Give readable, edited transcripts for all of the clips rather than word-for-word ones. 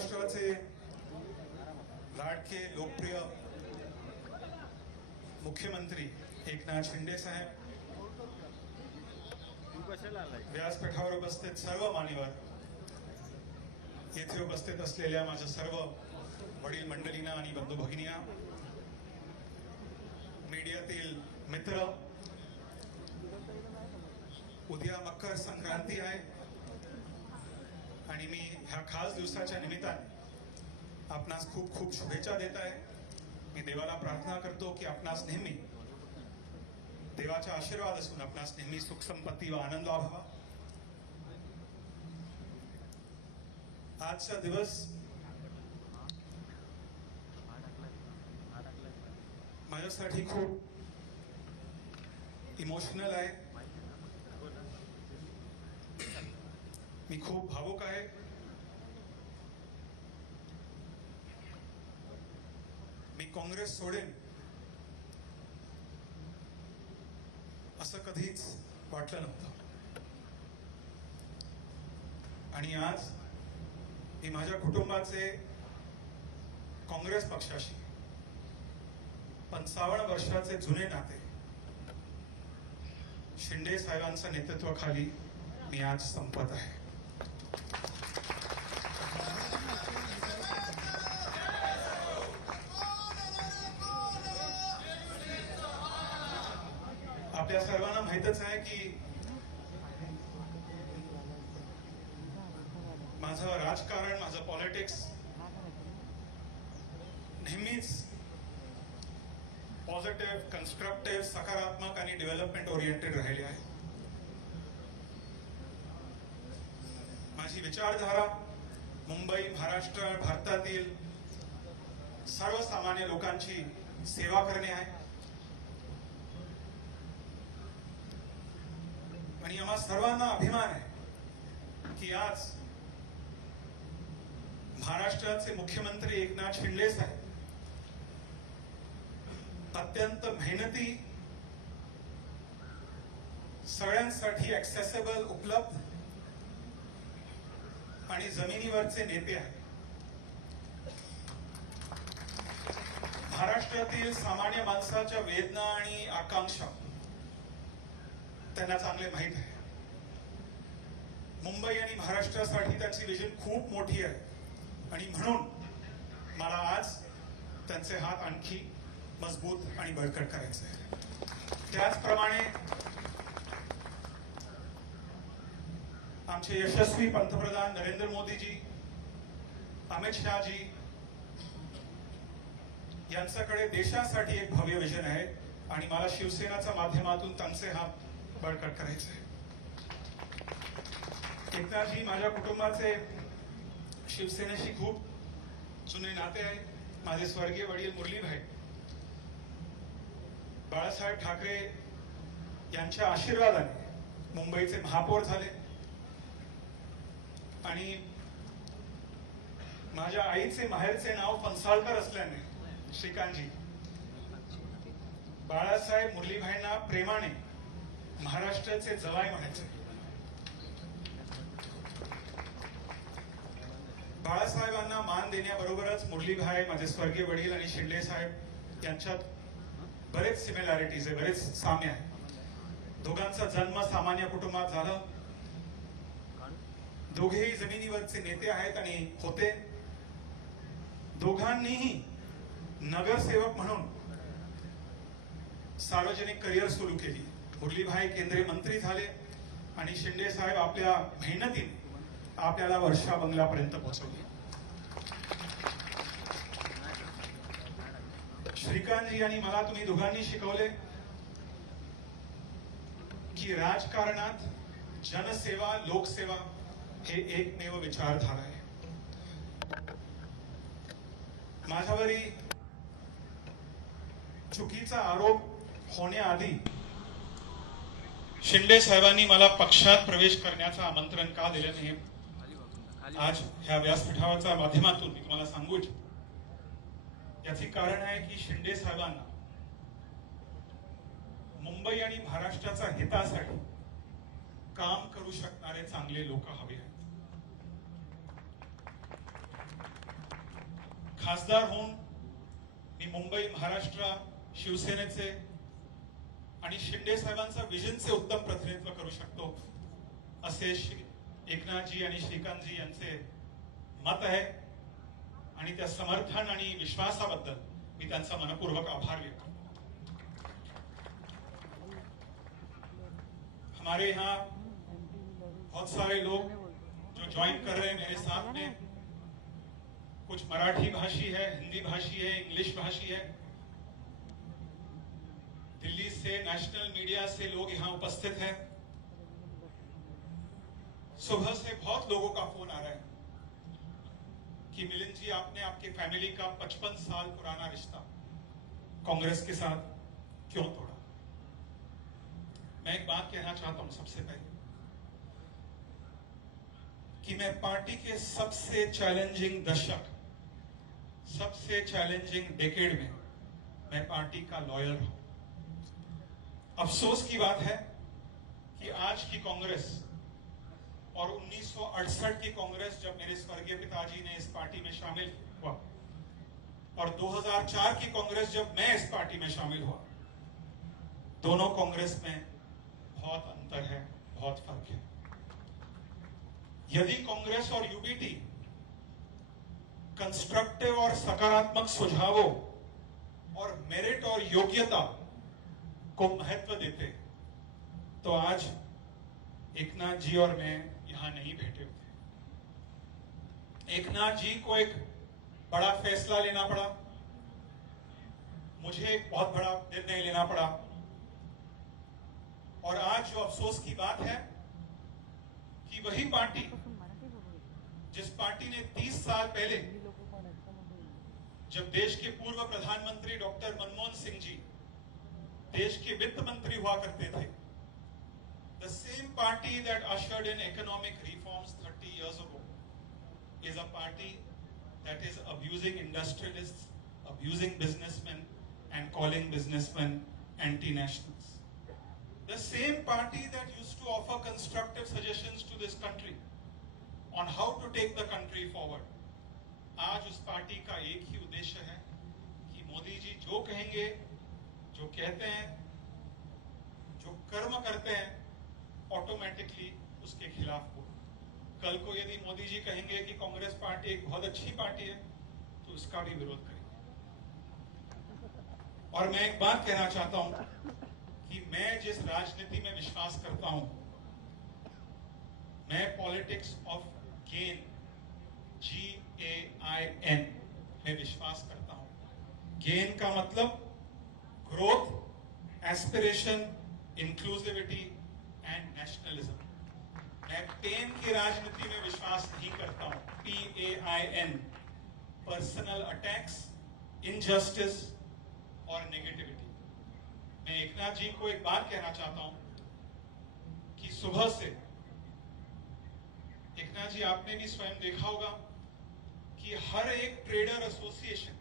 महाराष्ट्राचे लाडके लोकप्रिय मुख्यमंत्री एकनाथ शिंदे साहेब, व्यासपीठावर उपस्थित सर्व मान्यवर, येथे उपस्थित असलेल्या माझ्या सर्व वडील मंडळींना आणि बंधू भगिनींना, मीडियातील मित्र, उद्या मकर संक्रांती आहे आणि मी ह्या खास दिवसाच्या निमित्ताने आपणास खूप खूप शुभेच्छा देत आहे। मी देवाला प्रार्थना करतो की आपणास नेहमी देवाचा आशीर्वाद असून आपणास नेहमी सुख संपत्ती व आनंद लाभावा। आजचा दिवस माझ्यासाठी खूप इमोशनल आहे, मी खूप भावुक आहे। मी काँग्रेस सोडेन असं कधीच वाटलं नव्हतं आणि आज मी माझ्या कुटुंबाचे काँग्रेस पक्षाशी 55 वर्षाचे जुने नाते शिंदे साहेबांच्या नेतृत्वाखाली मी आज संपत आहे। आपल्या सर्वांना माहितच आहे की माझं राजकारण, माझं पॉलिटिक्स नेहमीच पॉझिटिव्ह, कन्स्ट्रक्टिव्ह, सकारात्मक आणि डेव्हलपमेंट ओरिएंटेड राहिले आहे। माझी विचारधारा मुंबई, महाराष्ट्र, भारतातील सर्वसामान्य लोकांची सेवा करणे आहे आणि आम्हा सर्वांना अभिमान आहे की आज महाराष्ट्राचे मुख्यमंत्री एकनाथ शिंदे साहेब अत्यंत मेहनती, सगळ्यांसाठी ऍक्सेसिबल, उपलब्ध आणि जमिनीवरचे नेते आहेत। महाराष्ट्रातील सामान्य माणसाच्या वेदना आणि आकांक्षा त्यांना चांगले माहित आहे। मुंबई आणि महाराष्ट्रासाठी त्यांची विजन खूप मोठी आहे आणि म्हणून मला आज त्यांचे हात आणखी मजबूत आणि बळकट करायचे आहे। त्याचप्रमाणे आमचे यशस्वी पंतप्रधान नरेंद्र मोदीजी, अमित शहाजी यांच्याकडे देशासाठी एक भव्य विजन आहे आणि मला शिवसेनाच्या माध्यमातून त्यांचे हात बळकट करायचे आहे। एकनाथजी माझ्या कुटुंबाचे शिवसेनेशी खूप जुने नाते आहे। माझे स्वर्गीय वडील मुरलीभाई बाळासाहेब ठाकरे यांच्या आशीर्वादाने मुंबईचे महापौर झाले आणि माझ्या आईचे माहेरचे नाव पंसाळकर असल्याने श्रीकांतजी बाळासाहेब मुरलीभाईंना प्रेमाने महाराष्ट्राचे जवाई म्हणायचे। बाळासाहेबांना मान देण्याबरोबरच मुरलीभाई, माझे स्वर्गीय वडील आणि शिंदे साहेब यांच्यात बरेच सिमिलॅरिटीज आहे, बरेच साम्य आहे। दोघांचा जन्म सामान्य कुटुंबात झाला, दोघेही जमिनीवरचे नेते आहेत आणि होते। दोघांनीही नगरसेवक म्हणून सार्वजनिक करिअर सुरू केली। मुरलीभाई केंद्रीय मंत्री झाले आणि शिंदे साहेब आपल्या मेहनतीने आपल्याला वर्षा बंगल्यापर्यंत पोहोचवले। श्रीकांतजी आणि मला तुम्ही दोघांनी शिकवले की राजकारणात जनसेवा, लोकसेवा हे एकमेव विचारधारा आहे। माझ्यावरी चुकीचा आरोप होण्याआधी शिंदे साहेबांनी मला पक्षात प्रवेश करण्याचं आमंत्रण का दिलं नाही, आज ह्या व्यासपीठाच्या माध्यमातून मी तुम्हाला सांगू इच्छितो। याचे कारण आहे की शिंदे साहेबांना मुंबई आणि महाराष्ट्राच्या हितासाठी काम करू शकणारे चांगले लोक हवे आहेत। खासदार होऊन मी मुंबई महाराष्ट्र शिवसेनेचे आणि शिंदे साहेबांचा विजनचे उत्तम प्रतिनिधित्व करू शकतो असे एकनाथजी आणि श्रीकांतजी यांचे मत आहे आणि त्या समर्थन आणि विश्वासाबद्दल मी त्यांचा मनपूर्वक आभार व्यक्त करतो। हमारे यहाँ बहुत सारे लोग जो ज्वाइन कर रहे हैं मेरे साथ में, कुछ मराठी भाषी है, हिंदी भाषी है, इंग्लिश भाषी है। दिल्ली से नेशनल मीडिया से लोग यहाँ उपस्थित हैं। सुबह से बहुत लोगों का फोन आ रहा है कि मिलिंद जी, आपने आपके फैमिली का 55 साल पुराना रिश्ता कांग्रेस के साथ क्यों तोड़ा। मैं एक बात कहना चाहता हूं सबसे पहले कि मैं पार्टी के सबसे चैलेंजिंग दशक, सबसे चैलेंजिंग डेकेड में मैं पार्टी का लॉयल हूं। अफसोस की बात है कि आज की कांग्रेस और 1968 की कांग्रेस, जब मेरे स्वर्गीय पिताजी ने इस पार्टी में शामिल हुआ, और 2004 की कांग्रेस जब मैं इस पार्टी में शामिल हुआ, दोनों कांग्रेस में बहुत अंतर है, बहुत फर्क है। यदि कांग्रेस और यूबीटी कंस्ट्रक्टिव और सकारात्मक सुझावों और मेरिट और योग्यता को महत्व देते तो आज एकनाथ जी और मैं यहां नहीं बैठे होते। एकनाथ जी को एक बड़ा फैसला लेना पड़ा, मुझे एक बहुत बड़ा निर्णय लेना पड़ा, और आज जो अफसोस की बात है कि वही पार्टी, जिस पार्टी ने 30 साल पहले, जब देश के पूर्व प्रधानमंत्री डॉक्टर मनमोहन सिंह जी देश के वित्त मंत्री हुआ करते थे, the same party that ushered in economic reforms 30 years ago is a party that is abusing industrialists, abusing businessmen, and calling businessmen anti-nationals. The same party that used to offer constructive suggestions to this country on how to take the country forward, आज उस party का एक ही उद्देश्य है कि मोदी जी जो कहेंगे, जो कहते हैं, जो कर्म करते हैं, ऑटोमेटिकली उसके खिलाफ हो। कल को यदि मोदी जी कहेंगे कि कांग्रेस पार्टी एक बहुत अच्छी पार्टी है तो उसका भी विरोध करेंगे। और मैं एक बात कहना चाहता हूं कि मैं जिस राजनीति में विश्वास करता हूं, मैं पॉलिटिक्स ऑफ गेन, GAIN में विश्वास करता हूं। गेन का मतलब growth, aspiration, inclusivity and nationalism. मैं पेन की राजनीति में विश्वास नहीं करता हूं, PAIN, पर्सनल अटैक्स, इनजस्टिस और नेगेटिविटी। मैं एकनाथ जी को एक बात कहना चाहता हूं कि सुबह से, एकनाथ जी आपने भी स्वयं देखा होगा कि हर एक ट्रेडर एसोसिएशन,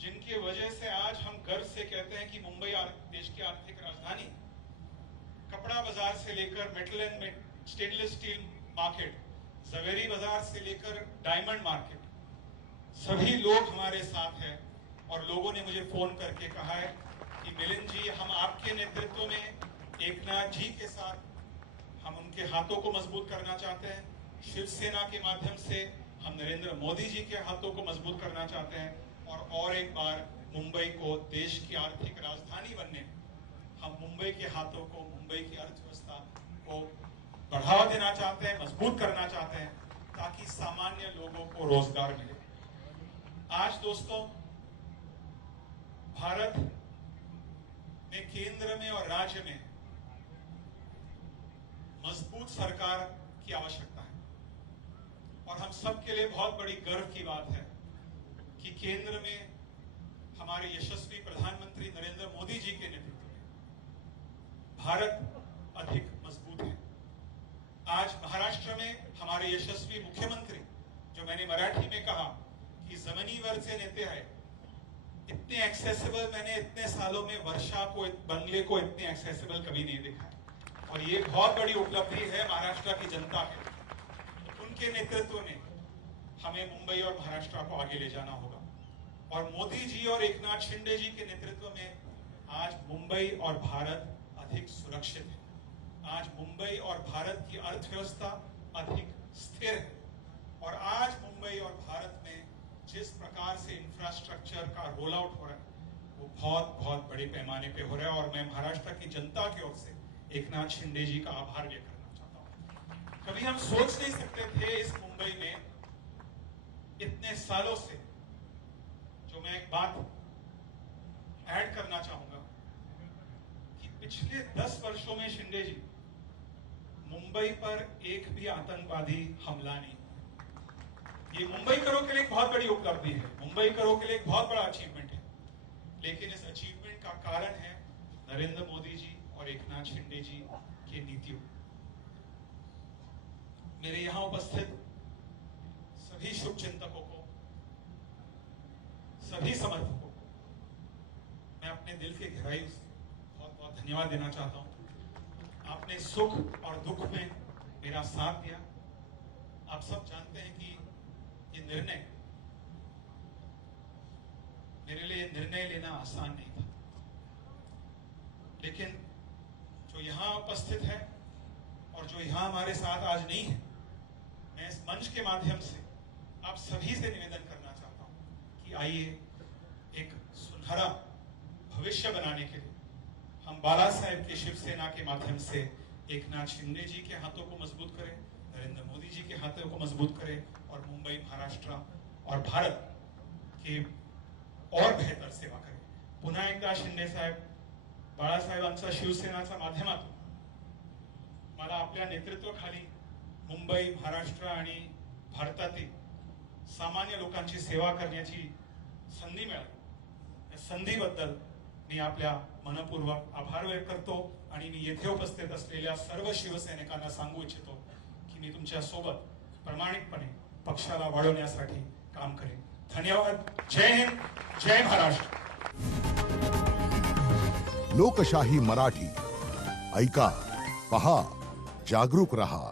जिनकी वजह से आज हम गर्व से कहते हैं कि मुंबई देश की आर्थिक राजधानी, कपड़ा बाजार से लेकर metal and stainless steel market, Zaveri Bazaar से लेकर डायमंड मार्केट, सभी लोग हमारे साथ हैं। और लोगों ने मुझे फोन करके कहा है कि मिलिंद जी, हम आपके नेतृत्व में एकनाथ जी के साथ, हम उनके हाथों को मजबूत करना चाहते हैं। शिवसेना के माध्यम से हम नरेंद्र मोदी जी के हाथों को मजबूत करना चाहते हैं, और एक बार मुंबई को देश की आर्थिक राजधानी बनने, हम मुंबई के हाथों को, मुंबई की अर्थव्यवस्था को बढ़ावा देना चाहते हैं, मजबूत करना चाहते हैं, ताकि सामान्य लोगों को रोजगार मिले। आज दोस्तों, भारत में केंद्र में और राज्य में मजबूत सरकार की आवश्यकता है, और हम सबके लिए बहुत बड़ी गर्व की बात है कि केंद्र में हमारे यशस्वी प्रधानमंत्री नरेंद्र मोदी जी के नेतृत्व में भारत अधिक मजबूत है। आज महाराष्ट्र में हमारे यशस्वी मुख्यमंत्री, जो मैंने मराठी में कहा कि जमिनीवरचे नेते हैं, इतने एक्सेसिबल मैंने इतने सालों में वर्षा को, बंगले को इतने एक्सेसिबल कभी नहीं देखा है। और ये बहुत बड़ी उपलब्धि है महाराष्ट्र की जनता के। उनके नेतृत्व में हमें मुंबई और महाराष्ट्र को आगे ले जाना होगा। और मोदी जी और एकनाथ शिंदे जी के नेतृत्व में आज मुंबई और भारत अधिक सुरक्षित है। आज मुंबई और भारत की अर्थव्यवस्था अधिक स्थिर है और आज मुंबई और भारत में जिस प्रकार से इंफ्रास्ट्रक्चर का रोल आउट हो रहा है वो बहुत बहुत बड़े पैमाने पे हो रहा है और मैं महाराष्ट्र की जनता की ओर से एकनाथ शिंदे जी का आभार व्यक्त करना चाहता हूं। कभी हम सोच नहीं सकते थे इस मुंबई में इतने सालों से, जो मैं एक बात ऐड करना चाहूंगा कि पिछले 10 वर्षों में शिंदे जी मुंबई पर एक भी आतंकवादी हमला नहीं। ये मुंबई करो के लिए एक बहुत बड़ी उपलब्धि है, मुंबई करो के लिए एक बहुत बड़ा अचीवमेंट है, लेकिन इस अचीवमेंट का कारण है नरेंद्र मोदी जी और एकनाथ शिंदे जी की नीतियों। मेरे यहां उपस्थित सभी शुभचिंतकों को, सभी समर्थकों को मैं अपने दिल की गहराई से बहुत बहुत धन्यवाद देना चाहता हूं। आपने सुख और दुख में मेरा साथ दिया। आप सब जानते हैं कि ये निर्णय, मेरे लिए निर्णय लेना आसान नहीं था, लेकिन जो यहां उपस्थित है और जो यहां हमारे साथ आज नहीं है, मैं इस मंच के माध्यम से आप सभी से निवेदन करना चाहता हूं कि आइए एक सुनहरा भविष्य बनाने के लिए हम बाला साहेब की शिवसेना के माध्यम से एकनाथ शिंदे जी के हाथों को मजबूत करें, नरेंद्र मोदी जी के हाथों को मजबूत करें और मुंबई, महाराष्ट्र और भारत की और बेहतर सेवा करें। पुन्हा एकदा शिंदे साहेब, बाळासाहेबांचा शिवसेनाच्या माध्यमातून मला आपल्या नेतृत्वाखाली मुंबई, महाराष्ट्र आणि भारतातील सामान्य लोकांची सेवा करण्याची संधी मिळाली। या संधीबद्दल मी आपल्या मनपूर्वक आभार व्यक्त करतो आणि मी येथे उपस्थित असलेल्या सर्व शिवसैनिकांना सांगू इच्छितो की मी तुमच्या सोबत प्रामाणिकपणे पक्षाला वाढवण्यासाठी काम करेन। धन्यवाद। जय हिंद, जय महाराष्ट्र। लोकशाही मराठी ऐका, पहा, जागरूक रहा।